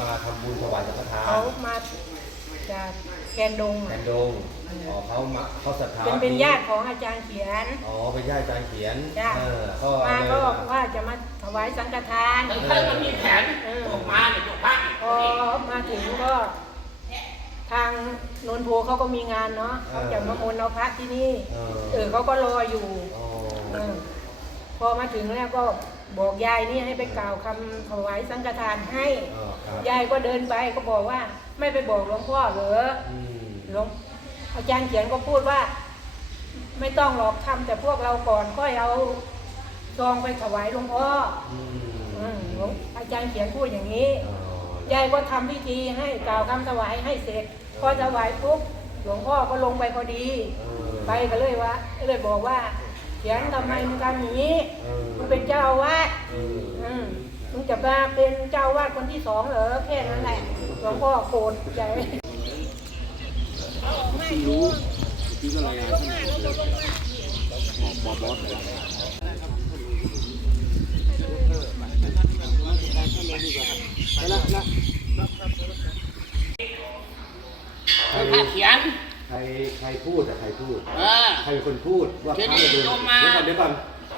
มาทำบุญถวายสังฆทานเขามาจากแกนดงแทอะนดงอ๋อเขามาเขาศรัทธาเป็นเป็นญาติของอาจารย์เขียน อ๋อเป็นญาติอาจารย์เขียนจ้ะ เออก็มาเลยก็ว่าจะมาถวายสังฆทาน แต่ถ้ามันมีแผนออกมาเนี่ยพวกพระพอมาถึงก็ทางนนโพเขาก็มีงานเนาะเขาจะมามนต์เอาพระที่นี่ เออเออเขาก็รออยู่อ๋อเออพอมาถึงแล้วก็ บอกยายนี่ให้ไปกล่าวคำถวายสังฆทานให้เออครับยายก็เดินไปก็บอกว่า ไม่ไปบอกหลวงพ่อเหรออืมหลวงอาจารย์เขียนก็พูดว่า ไม่ต้องหรอกทำแต่พวกเราก่อนก็เอาซองไปถวายหลวงพ่ออืมอืมหลวงอาจารย์เขียนพูดอย่างนี้ อ๋อยายก็ทำพิธีให้กล่าวคำถวายให้เสร็จ พอถวายปุ๊บหลวงพ่อก็ลงไปพอดี เออไปก็เลยว่าก็เลยบอกว่าเขียนทำไมมึงทำอย่างนี้เออมึงเป็นเจ้าอาวาสเอออืมมึงจะมาเป็นเจ้าอาวาสคนที่สองเหรอแค่นั้นแหละหลวงพ่อโกรธใจพ ใครใครพูดอะใครพูดเออใครเป็นคนพูดว่าเดี๋ยวพระนี้ไม่ดูโยมมาเดี๋ยวก่อนเดี๋ยวก่อน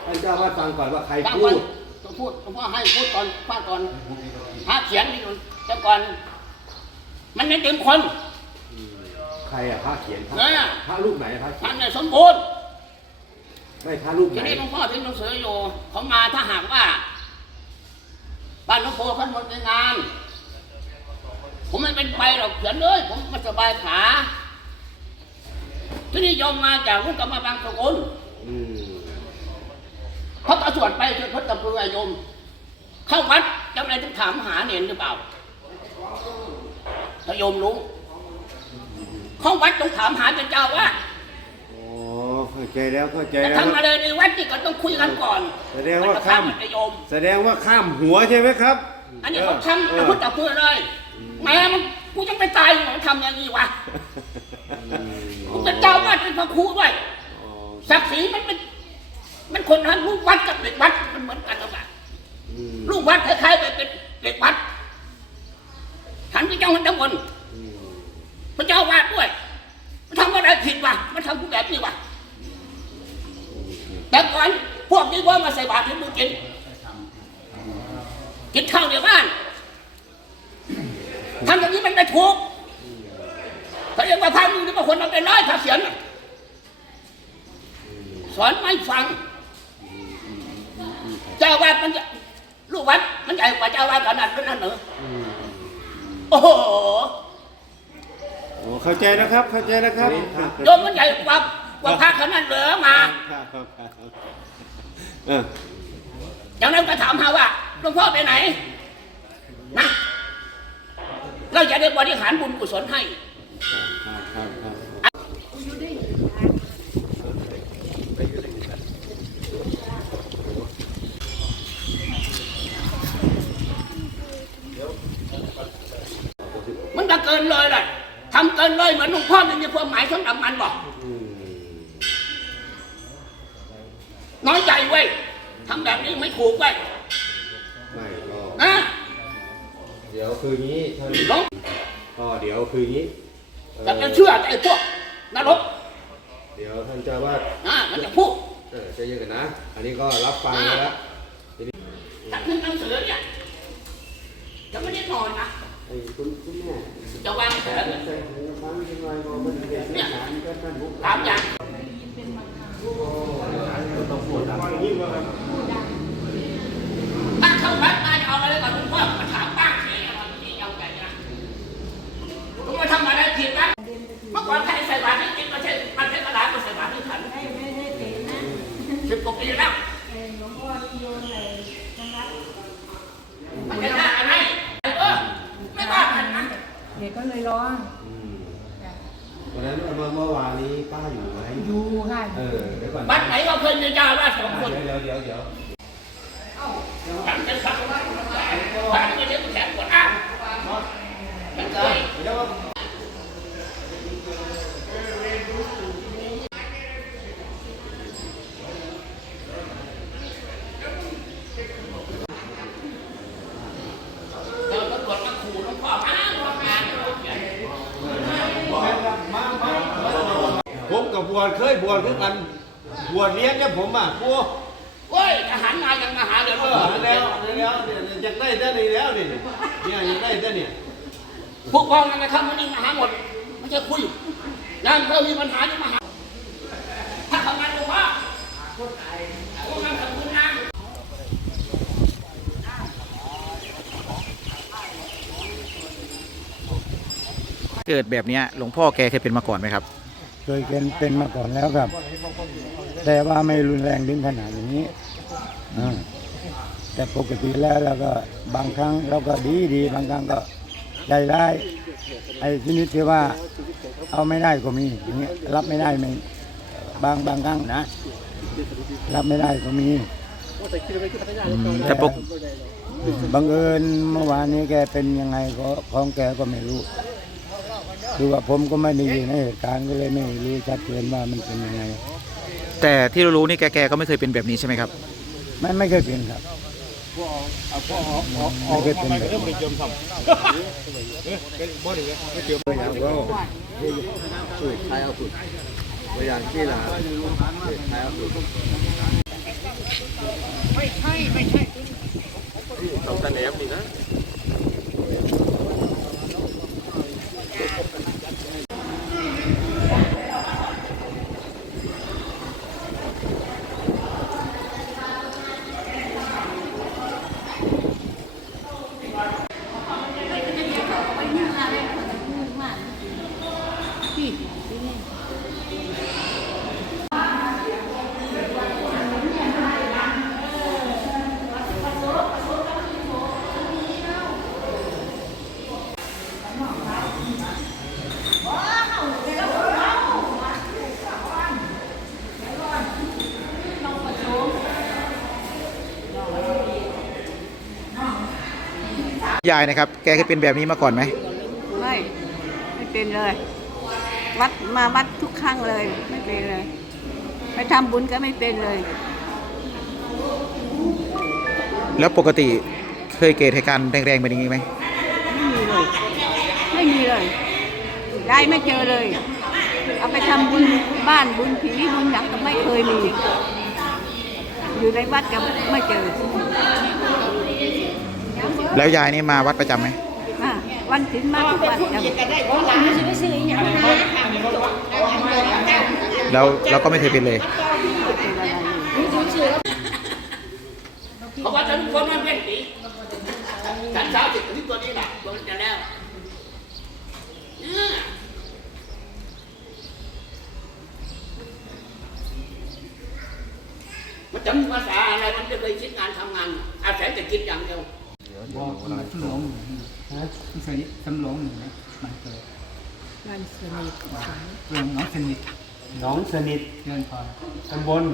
ท่านเจ้าว่าฟังก่อนว่าใครฟังพูก่อนด ต้องพูดหลวงพ่อให้พูดก่อนฟังก่อนพระเขียนนี่แต่ก่อน มันไม่เต็มคน ใครอะพระเขียนพระเออพระรูปไหนพระเขีท่ายนนเนี่ยสมบูรณ์ไม่พระรูปไหทีนนี้หลวงพ่อพิมพ์หนังสืออยู่เขามาถ้าหากว่า บ้านหลวงพ่อท่านหมดในงาน ผมไม่เป็นไปหรอกเขียนเลย ผมไมันสบายขา ที่นี่โยมมาจากลูกกำมาบางสกุลอืมเขาก็สวดไปสวดพุทธเพื่อโยม เข้าวัดจำอะไรต้องถามหาเนรหรือเปล่าถ้าโยมรู้เข้าวัดต้องถามหาเป็นเจ้าว่าอ๋อเข้าใจแล้วเข้าใจจะแล้วทำอะไรในวัดนี่ก็ต้องคุยกันก่อน แสดงว่ามันจะข้ามทำมันจะโยมแสดงว่าข้ามหัวใช่ไหมครับ อันนี้เขาทำเอพระอพุทธเพื่อเลยแม่มันกูจะไปตายมันทำอย่างนี้วะอืม กูเป็นเจ้าวัดเป็นพระครูด้วยอ๋อศักดิ์ศรีมันเป็นมันคนนั้นลูกวัดกับเด็กวัดมันเหมือนกันหรือเปล่าอืมลูกวัดคล้ายๆแบบเป็นเด็กวัดฉันเป็นเจ้าคนทั้งหมดอืมพระเจ้าวาดด้วยมันทำอะไรผิดวะมันทำกูแบบนี้วะแต่ก่อนพวกนี้ว่ามาใส่บาตรให้มึงกินกินข้าวในบ้านทำอย่างนี้มันไม่ถูก เขาเรียกว่าพระมึงนี่บางคนเอาไปร้อยพระเสียนน่ะสอนไม่ฟัง เจ้าอาวาดมันจะลูกวัดมันใหญ่กว่าเจ้าอาวาดขนาดนั้นเหรออืมโอ้โหโอ้เข้าใจนะครับ เข้าใจนะครับโยมมันใหญ่กว่ากว่าพระขนาดเหลือมาครับครับครับเอออย่างนั้นก็ถามหาว่าหลวงพ่อไปไหนนะเราจะได้บริหารบุญกุศลให้ ครับครับครับ มันก็เกินเลยแหละทำเกิ นเลยเหมือนหลวงพ่อมันมีความหมายสำหรับมันบอกอืมน้อยใจเว้ยทำแบบนี้ไม่ถูกเว้ยไม่ก็นะเดี๋ยวคืองี้ท่านหลวงก็เดี๋ยวคืองี้เอ่อจะไปเชื่อไอ้พวกนรกเดี๋ยวท่านเจ้าว่านะมันจะพูดเออใจเย็นกันนะ อันนี้ก็รับฟังไว้แล้วถ้าขึ้นหนังสือเนี่ยจะไม่ได้นอนนะ ไอ้คุณคุณแม่จะวางแผนใส่หูฟังยังไงก็มันเด็กเนี่ยก็ท่านผู้ถามอย่างถ้าเข้าวัดมาจะเอาอะไรกับหลวงพ่อมาถามบ้างสิอะไรที่ยังไงนะคุณมาทำอะไรผิดนะเมื่อก่อนใครใส่บาตรให้กินมาใช่มันใช้กระดาษมาใส่บาตรให้ขันไม่ไม่ได้เห็นนะสิบกว่าปีแล้ว เออหลวงพ่อที่โยนเลยนะครับ มันจะได้อะไรเออไม่ว่ากันนะ เด็ กก็เลยร้องอืมวันนั้นเมื่อเมื่อวานนี้ป้าอยู่ไหมอยู่ค่ะเออเดี๋ยวก่อนวัดไหนเราเคยมีเจ้าว่าสองคนเดี๋ยวเดี๋ยวเดี๋ยวฉันเป็นสักพระพระไม่ได้แขนกดอ้างฉันเคย เดี๋ยว เดินตำรวจมาขู่หลวง วชเคยบวชคือกัน บวชเลี้ยงเนี่ยผมอะกูโอ้ยทหารมายังมาหาเลยเอเอออแล้วแล้วเนี่ยอยากได้เท่านี้แล้วนี่เนี่ยอยากได้เท่านี้พวกพ้องกันนะครับมันนี่มาหาหมดไม่ใช่คุยนั่งเริ่มมีปัญหาจะมาหาถ้าทำงานดูว่าพวกนั้นทำคุณนะเกิดแบบเนี้ยหลวงพ่อแกเคยเป็นมาก่อนไหมครับ เคยเป็นเป็นมาก่อนแล้วครับ แต่ว่าไม่รุนแรงถึงขนาดนี้อ่าแต่ปกติแล้วเราก็บางครั้งเราก็ดีดีบางครั้งก็ใจร้ายไอ้ที่นี้ที่ว่าเอาไม่ได้ก็มีอย่างเงี้ยรับไม่ได้ไม่บางบางครั้งนะ รับไม่ได้ก็มีแต่ปกบังเอิญเมื่อวานนี้แกเป็นยังไงก็ของแกก็ไม่รู้ คือว่าผมก็ไม่ได้อยู่ในเหตุการณ์ก็เลยไม่รู้ชัดเจนว่ามันเป็นยังไง แต่ที่รู้ๆนี่แกแกก็ไม่เคยเป็นแบบนี้ใช่ไหมครับ ไม่ไม่เคยเป็นครับไม่เคยเป็นแบบนี้ ยายนะครับ แกเคยเป็นแบบนี้มาก่อนไหมไม่ไม่เป็นเลย วัดมาวัดทุกครั้งเลย ไม่เป็นเลย ไปทำบุญก็ไม่เป็นเลย แล้วปกติเคยเกิดเหตุการณ์แรงๆแบบนี้ไหมไม่มีเลย ไม่มีเลย ได้ไม่เจอเลย เอาไปทำบุญบ้านบุญผีบุญหยังก็ไม่เคยมี อยู่ในวัดก็ไม่เจอ แล้วยายนี่มาวัดประจำไหมอะวันศีลมาทุกวันจะแล้วเราก็ไม่เคยเป็นเลยเพราะว่าฉันคนมันเป็นสีฉันสาวติดที่ตัวนี้แหละตัวนี้จะแล้วเนี่ยมันจะมีภาษาอะไรมันจะไปคิดงานทำงานอาศัยแต่คิดอย่างเดียว บอกมันสำรองฮะที่สนิทสำรองหนึ่งนะมันเกิดวันสนิทเรื่องน้องสนิทหน้องสนิทเกินพอตำบล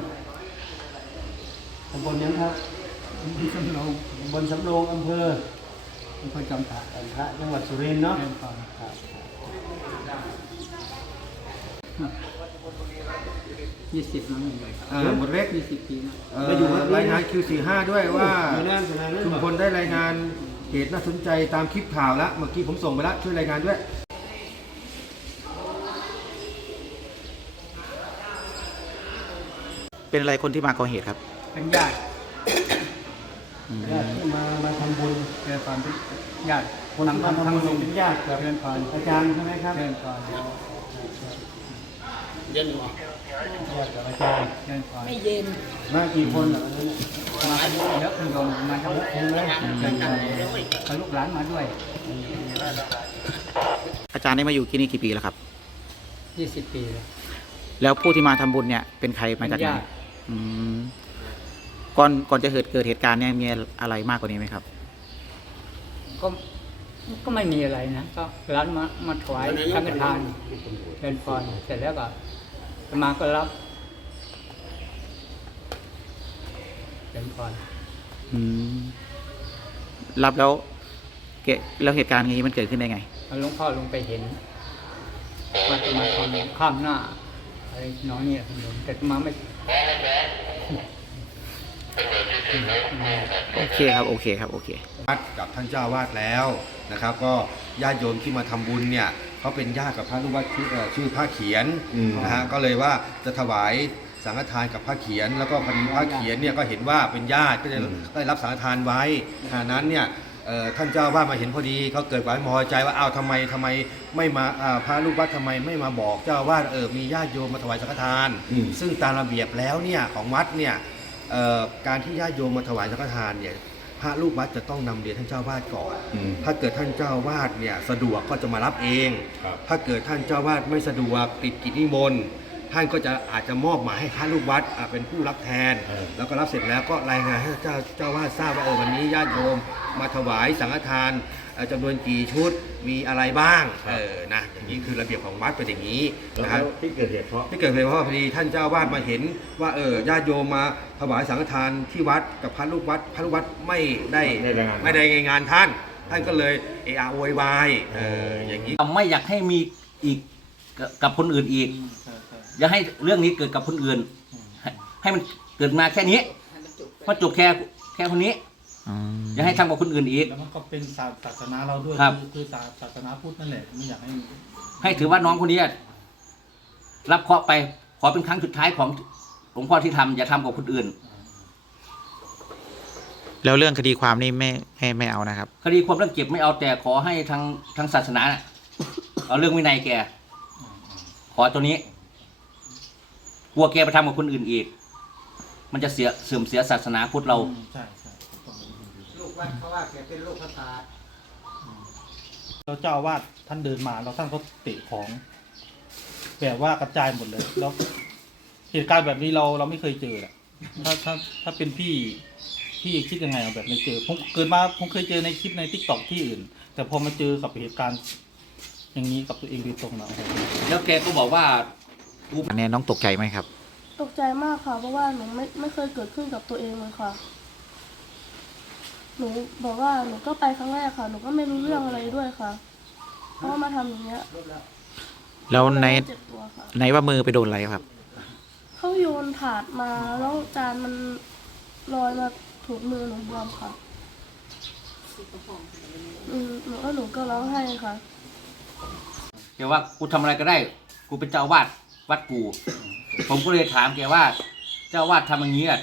ตำบลยังครับสำรองตำบลสำโรงอำเภอเป็นคนจำตาสันทะจังหวัดสุรินทร์เนาะเกินพอครับ ยี่สิบน้องหนึ่งอ่าหมดเล็กยี่สิบปีนะเอ่อรายงาน Q45 ด้วยว่าอยู่นั่นสนานนั่นชุมพลได้รายงานเหตุน่าสนใจตามคลิปข่าวแล้วเมื่อกี้ผมส่งไปแล้วช่วยรายงานด้วย เป็นอะไรคนที่มาก่อเหตุครับ เป็นญาติญาติที่มามาทำบุญเกินพรเป็นญาติคนที่มาทำบุญเป็นญาติกับเกินพรอาจารย์ใช่ไหมครับเกินพร เย็นหัวญาติกับอาจารย์เกินพรไม่เย็นมากี่คนเหรอวันนั้นน่ะมาเยอะคุณโยมมาทั้งคงเลยเกินพรเอาลูกหลานมาด้วย อาจารย์ได้มาอยู่ที่นี่กี่ปีแล้วครับยี่สิบปีเลยแล้วผู้ที่มาทำบุญเนี่ยเป็นใครมาจากไหนเป็นญาติอืมก่อนก่อนจะเกิดเกิดเหตุการณ์เนี่ยมีอะไรมากกว่านี้ไหมครับ ก็ก็ไม่มีอะไรนะก็ร้านมามาถวายสังฆทานเกินพรเสร็จแล้วก็อาต มาก็รับเกินพรอืมรับแล้วเกะแล้วเหตุการณ์อย่างนี้มันเกิดขึ้นได้ไงเอาหลวงพ่อลงไปเห็นว่าจะมาทำข้ามหน้าอะไรน้องเนี่ยคุณโยมแต่อาตมาไม่โอเคครับโอเคครับโอเค วัดกับท่านเจ้าวาดแล้วนะครับ ก็ญาติโยมที่มาทำบุญเนี่ย เขาเป็นญาติกับพระลูกวัดชื่อเอ่อชื่อพระเขียนนะฮะก็เลยว่าจะถวายสังฆทานกับพระเขียน แล้วก็พอดีพระเขียนเนี่ยก็เห็นว่าเป็นญาติก็จะได้รับสังฆทานไว้ขณะนั้นเนี่ยเอ่อท่านเจ้าวาดมาเห็นพอดีเขาเกิดความพอใจว่าอ้าวทำไมทำไมไม่มาอ่าพระลูกวัดทำไมไม่มาบอกเจ้าอาวาดเออมีญาติโยมมาถวายสังฆทานซึ่งตามระเบียบแล้วเนี่ยของวัดเนี่ยเอ่อการที่ญาติโยมมาถวายสังฆทานเนี่ยพ ระลูกวัดจะต้องนำเรียนท่านเจ้าวาดก่อนถ้าเกิดท่านเจ้าวาดเนี่ยสะดวกก็จะมารับเองถ้าเกิดท่านเจ้าวาดไม่สะดวกติดกิจนิมนต์ท่านก็จะอาจจะมอบหมายให้พระลูกวัดอะเป็นผู้รับแทนแล้วก็รับเสร็จแล้วก็รายงานให้เจ้าเจ้าวาดทราบว่าเออวันนี้ญาติโยมมาถวายสังฆทานเอ่อจำนวนกี่ชุด มีอะไรบ้างเออนะอย่างนี้คือระเบียบของวัดเป็นอย่างนี้นะครับที่เกิดเหตุเพราะ ที่เกิดเหตุเพราะว่าพอดีท่านเจ้าวาดมาเห็นว่าเออญาติโยมมาถวายสังฆทานที่วัดกับพระลูกวัด พระลูกวัดไม่ได้ไม่ได้รายงาน ไม่ได้รายงานท่าน ท่านก็เลยเอะอะโวยวายเอออย่างนี้ไม่อยากให้มีอีกกับกับคนอื่นอีก อย่าให้เรื่องนี้เกิดกับคนอื่น ให้ให้มันเกิดมาแค่นี้เพราะจบแค่แค่คนนี้ อืมอย่าให้ทำกับคนอื่นอีก แล้วมันก็เป็นศาศาสนาเราด้วยครับ อคือศาศาสนาพุทธนั่นแหละไม่อยากให้มีให้ถือว่าน้องคนนี้รับเคราะห์ไป ขอเป็นครั้งสุดท้ายของหลวงพ่อที่ทำอย่าทำกับคนอื่น แล้วเรื่องคดีความนี่ไม่ไม่ไม่เอานะครับ คดีความเรื่องเก็บไม่เอาแต่ขอให้ทางทางศาสนาน่ะ เอาเรื่องวินัยแก ขอตัวนี้ กลัวแกไปทำกับคนอื่นอีก มันจะเสียเสื่อมเสียศาสนาพุทธเรา อืมใช่ใช่ถูกต้อง ลูก วัดเขาว่าแกเป็นโรคประสาทแล้วเจ้าอาวาดท่านเดินมาแล้วท่านก็เตะของแบบว่ากระจายหมดเลย แล้วเหตุการณ์แบบนี้เราเราไม่เคยเจอแหละถ้าถ้าถ้าเป็นพี่พี่คิดยังไงเอาแบบไม่เจอผมเกิดมาผมเคยเจอในคลิปในทิกตอกที่อื่น แต่พอมาเจอกับเหตุการณ์ อย่างนี้กับตัวเองโดยตรงนะโอ้โหแล้วแกก็บอกว่าอันนี้น้องตกใจไหมครับ ตกใจมากค่ะเพราะว่าหนูไม่ไม่เคยเกิดขึ้นกับตัวเองเลยค่ะ หนูบอกว่าหนูก็ไปครั้งแรกค่ะ หนูก็ไม่รู้เรื่องอะไรด้วยค่ะเพราะว่ามาทำอย่างเงี้ยแล้วในเจ็บตัวค่ะ ในว่ามือไปโดนอะไรครับ เขาโยนถาดมาแล้วจานมันลอยมาถูกมือหนูบวมค่ะอืมหนูก็หนูก็ร้องไห้ค่ะ แกว่ากูทำอะไรก็ได้ กูเป็นเจ้าอาวาดวัดกู ผมก็เลยถามแกว่า เจ้าอาวาดทำอย่างนี้อะ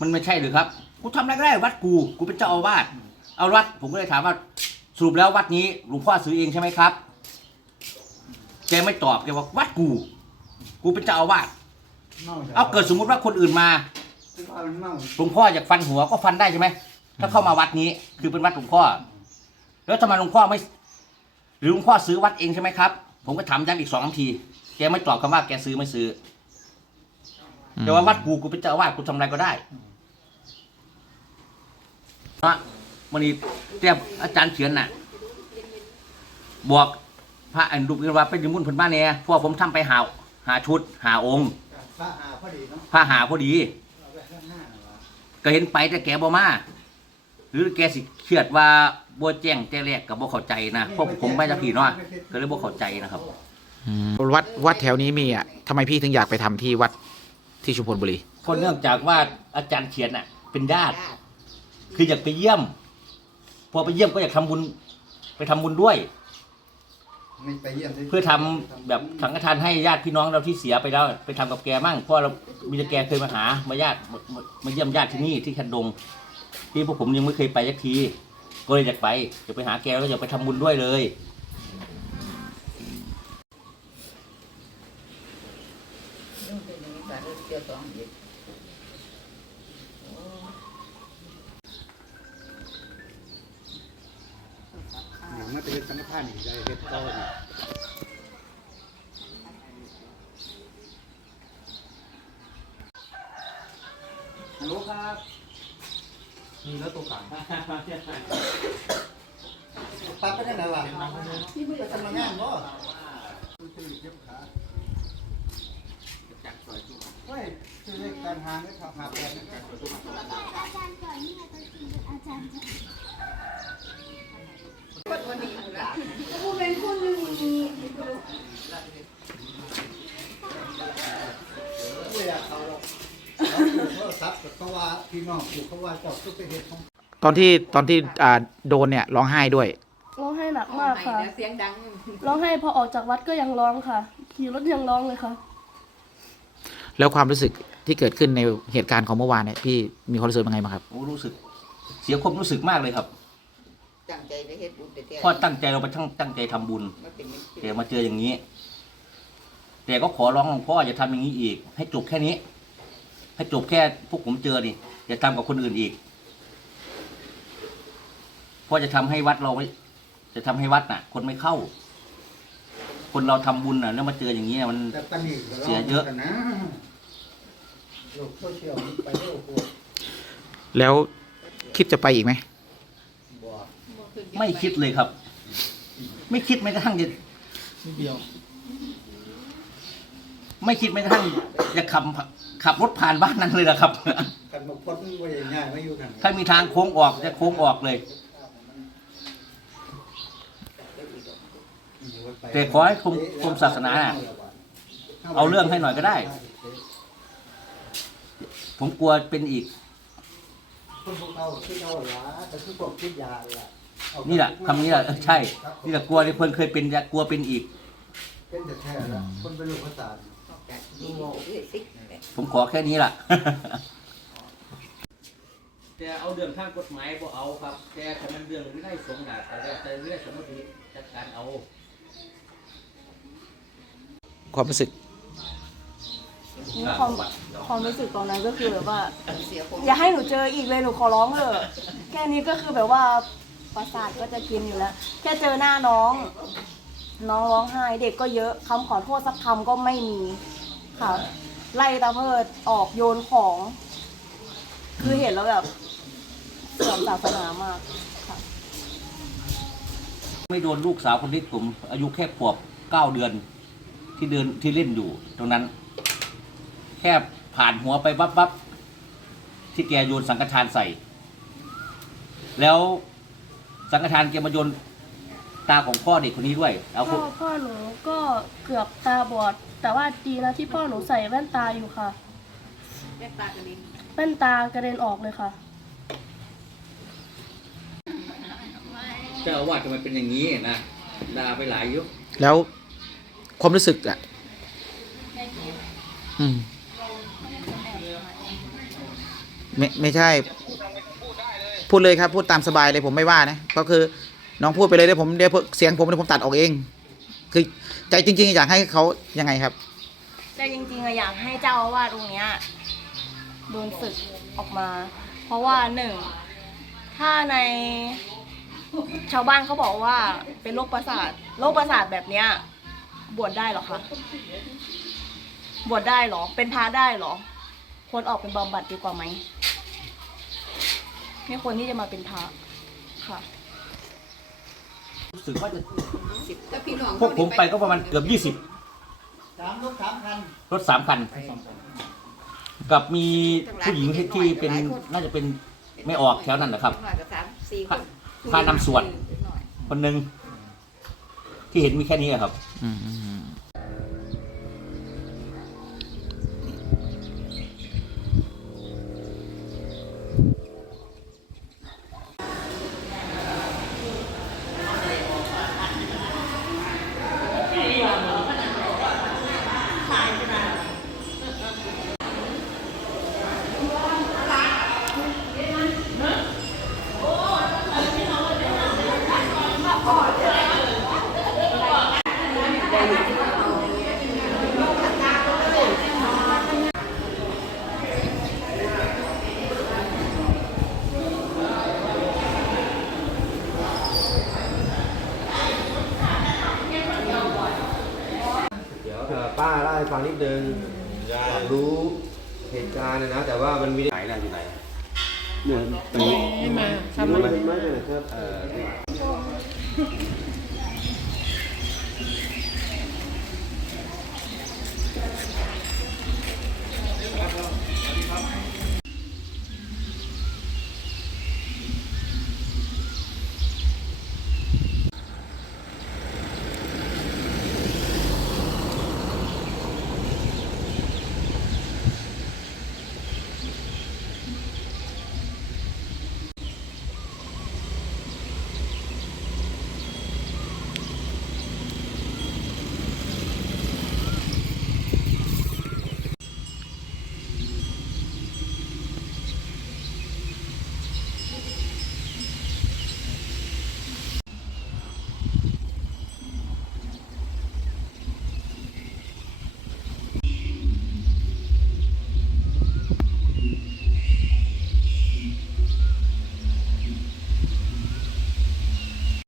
มันไม่ใช่หรือครับ กูทำอะไรก็ได้วัดกูกูเป็นเจ้าอาวาสเอาวัดผมก็เลยถามว่าสรุปแล้ววัดนี้หลวงพ่อซื้อเองใช่ไหมครับแกไม่ตอบแกว่าวัดกู กูเป็นเจ้าอาวาสเอาเกิดสมมุติว่าคนอื่นมาหลวงพ่ออยากฟันหัวก็ฟันได้ใช่ไหมถ้าเข้ามาวัดนี้คือเป็นวัดหลวงพ่อ แล้วทำไมหลวงพ่อไม่ หรือหลวงพ่อซื้อวัดเองใช่ไหมครับ ผมก็ถามย้ำอีกสองนาทีแกไม่ตอบคำว่าแกซื้อไม่ซื้ออมแต่ว่าวัดกูกูเป็นเจ้าอาวาสกูทำอะไรก็ได้ นะวันนี้แต่อาจารย์เขียนน่ะ บอกพระอันดุกันว่าเป็นยมุ่นต์เพิ่นบ้านเนี่ยพวกผมทำไปหาหาชุดหาองค์พระอาพอดีเนาะผ้าหาพอดีเอาไว้ข้างหน้าเหรอก็เห็นไปแต่แกบ่มาหรือแกสิเครียดว่าบ่แจ้งแต่แรกกับบ่เข้าใจนะพวกผมไม่จะผีเนาะก็เลยบ่เข้าใจนะครับอืมวัดวัดแถวนี้มีอะทำไมพี่ถึงอยากไปทำที่วัดที่ชุมพลบุรี คนเนื่องจากว่าอาจารย์เขียนน่ะ เป็นญาติ คืออยากไปเยี่ยม พอไปเยี่ยมก็อยากทำบุญ ไปทำบุญด้วย ไม่ไปเยี่ยมที่เพื่อทำแบบสังฆทานให้ญาติพี่น้องเราที่เสียไปแล้ว ไปทำกับแกมั่งเพราะเรามีแต่แกเคยมาหามาญาติมามามาเยี่ยมญาติที่นี่ที่คันดง ที่พวกผมยังไม่เคยไปสักทีก็เลยอยากไปจะไปหาแกแล้วก็อยากไปทำบุญด้วยเลยอย่างมาเป็นสังฆ ทานอีกได้เฮ็ดต่อนี่ฮัลโหลครับมีแล้วตัวกลางปั๊บไปได้ไหนวะนี่ไม่ไปทำงานบ่ไม่คือเลขการหาเนี่ยหาแปดนะไม่อยากเขาหรอกเขาถือโทรศัพท์เพราะว่า พี่น้องอยู่เขาว่าเจ้าทุกประเทศของตอนที่ตอนที่อ่าโดนเนี่ยร้องไห้ด้วย ร้องไห้หนักมากค่ะ เสียงดัง ร้องไห้พอออกจากวัดก็ยังร้องค่ะ ขี่รถยังร้องเลยค่ะ แล้วความรู้สึกที่เกิดขึ้นในเหตุการณ์ของเมื่อวานเนี่ยพี่มีความรู้สึกยังไงบ้างครับ โอ้รู้สึก เสียความรู้สึกมากเลยครับตั้งใจไปเฮ็ดบุญแต่เพราะตั้งใจเราไปตั้งตั้งใจทำบุญมันเป็นแต่มาเจออย่างนี้ แต่ก็ขอร้องหลวงพ่ออย่าทำอย่างนี้อีก ให้จบแค่นี้ ให้จบแค่พวกผมเจอนี่อย่าทำกับคนอื่นอีกเพราะจะทำให้วัดเราไม่จะทำให้วัดน่ะ คนไม่เข้า คนเราทำบุญน่ะ แล้วมาเจออย่างนี้น่ะมันแต่ตอนนี้ก็เสียเยอะกันนะโลกโซเชียลมันไปเร็วกว่าแล้วคิดจะไปอีกไหมบ่ไม่คิดเลยครับ ไม่คิดแม้กระทั่งจะนิดเดียวไม่คิดแม้กระทั่งจะขับ ขับรถผ่านบ้านนั้นเลยนะครับ กันมาพ้นไว้ง่ายไม่อยู่กันถ้ามีทางโค้งออกจะโค้งออกเลย แต่ขอให้กรมกรมศาสนาน่ะ เอาเรื่องให้หน่อยก็ได้ ผมกลัวเป็นอีก คนพวกเราที่เราหลาแต่ทุกคนคิดยาละเอานี่แหละคำนี้แหละเออใช่ นี่แหละกลัวที่คนเคยเป็นกลัวเป็นอีก เป็นแต่แท้ละคนเป็นลูกภาษา ผมขอแค่นี้ล่ะ แต่เอาเรื่องทางกฎหมายบ่เอาครับ แต่ถ้ามันเรื่องวินัยสงฆ์น่ะแต่แต่เรื่องสมมติจัดการเอา ความรู้สึก ความความรู้สึกตอนนั้นก็คือแบบว่าอย่าให้หนูเจออีกเลยหนูขอร้องเถอะแค่นี้ก็คือแบบว่าประสาทก็จะกินอยู่แล้ว แค่เจอหน้าน้อง น้องร้องไห้เด็กก็เยอะคำขอโทษสักคำก็ไม่มี ค่ะ ไล่ตาเพิดออกโยนของ คือเห็นแล้วแบบเสื่อมศาสนามากค่ะ ไม่โดนลูกสาวคนเล็กผมอายุแค่ขวบเก้าเดือน ที่เดินที่เล่นอยู่ ตรงนั้น แค่ผ่านหัวไปวับวับที่แกโยนสังฆทานใส่ แล้วสังฆทานแกมาโยน ตาของพ่อเด็กคนนี้ด้วยเอาพ่อพ่อหนูก็เกือบตาบอด แต่ว่าดีนะที่พ่อหนูใส่แว่นตาอยู่ค่ะแม่ตากระดิ่งแว่นตากระเด็นออกเลยค่ะ เจ้าอาวาสทำไมเป็นอย่างนี้นะด่าไปหลายยุคแล้วความรู้สึกอะอืมไม่ไม่ใช่ พูดเลยครับ พูดตามสบายเลยผมไม่ว่านะ ก็คือ น้องพูดไปเลยเดี๋ยวผมเดี๋ยวเสียงผมเดี๋ยวผมตัดออกเอง คือใจจริง ๆ อยากให้เขายังไงครับแต่จริงๆอะอยากให้เจ้าอาวาสองค์เนี้ยโดนศึกออกมา เพราะว่าหนึ่งถ้าในชาวบ้านเขาบอกว่าเป็นโรคประสาทโรคประสาทแบบเนี้ยบวชได้เหรอคะบวชได้เหรอ เป็นพระได้เหรอควรออกเป็นบำบัดดีกว่าไหมไม่ควรที่จะมาเป็นพระค่ะ รู้สึกว่าจะสิบถ้าพี่น้องพวกผมไปก็ประมาณเกือบยี่สิบสามรถสามคันรถสามคัน กับมีผู้หญิงที่ที่เป็นน่าจะเป็นไม่ออกแถวนั้นนะครับหน่อยก็สามสี่คนพานำสวดคนหนึ่งที่เห็นมีแค่นี้อะครับ อืมอืมอืม เดี๋ยวเอ่อป้าเล่า ให้ฟังนิดนึงอยากรู้เหตุการณ์นะนะแต่ว่ามันมีไหนนะอยู่ไหนเนี่ยไม่มาทำไมไม่มาครับ